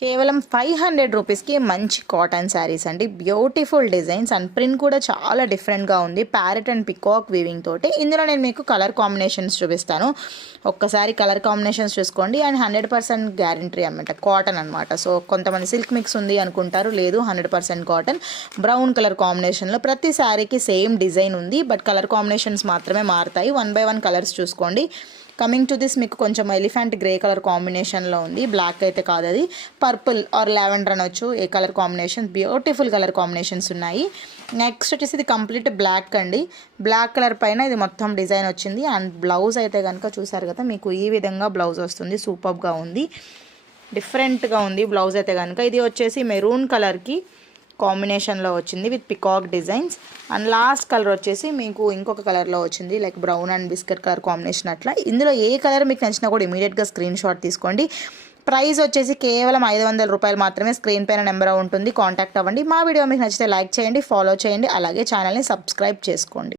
కేవలం 500 రూపీస్కి మంచి కాటన్ శారీస్ అండి. బ్యూటిఫుల్ డిజైన్స్ అండ్ ప్రింట్ కూడా చాలా డిఫరెంట్గా ఉంది. ప్యారెట్ అండ్ పికాక్ వీవింగ్ తోటి. ఇందులో నేను మీకు కలర్ కాంబినేషన్స్ చూపిస్తాను. ఒక్కసారి కలర్ కాంబినేషన్స్ చూసుకోండి. అండ్ 100% గ్యారంటీ అనమాట, కాటన్ అనమాట. సో కొంతమంది సిల్క్ మిక్స్ ఉంది అనుకుంటారు, లేదు 100% కాటన్. బ్రౌన్ కలర్ కాంబినేషన్లో ప్రతి శారీకి సేమ్ డిజైన్ ఉంది, బట్ కలర్ కాంబినేషన్స్ మాత్రమే మారుతాయి. 1 by 1 కలర్స్ చూసుకోండి. కమింగ్ టు దిస్ మీకు కొంచెం ఎలిఫెంట్ గ్రే కలర్ కాంబినేషన్లో ఉంది. బ్లాక్ అయితే కాదు, అది పర్పుల్ ఆర్ లావెండర్ అనొచ్చు. ఏ colour combination, beautiful colour combinations ఉన్నాయి. నెక్స్ట్ వచ్చేసి ఇది కంప్లీట్ బ్లాక్ అండి. బ్లాక్ కలర్ పైన ఇది మొత్తం డిజైన్ వచ్చింది. అండ్ బ్లౌజ్ అయితే కనుక చూసారు కదా, మీకు ఈ విధంగా బ్లౌజ్ వస్తుంది. సూపర్గా ఉంది, డిఫరెంట్గా ఉంది బ్లౌజ్ అయితే కనుక. ఇది వచ్చేసి మెరూన్ కలర్కి కాంబినేషన్లో వచ్చింది with peacock designs. And last colour వచ్చేసి మీకు ఇంకొక కలర్లో వచ్చింది, like brown and biscuit colour combination అట్లా. ఇందులో ఏ కలర్ మీకు నచ్చినా కూడా ఇమీడియట్గా స్క్రీన్ షాట్ తీసుకోండి. ప్రైస్ వచ్చేసి కేవలం 500 రూపాయలు మాత్రమే. స్క్రీన్ పైన నెంబర్ ఉంటుంది, కాంటాక్ట్ అవ్వండి. మా వీడియో మీకు నచ్చితే లైక్ చేయండి, ఫాలో చేయండి, అలాగే ఛానల్ని సబ్స్క్రైబ్ చేసుకోండి.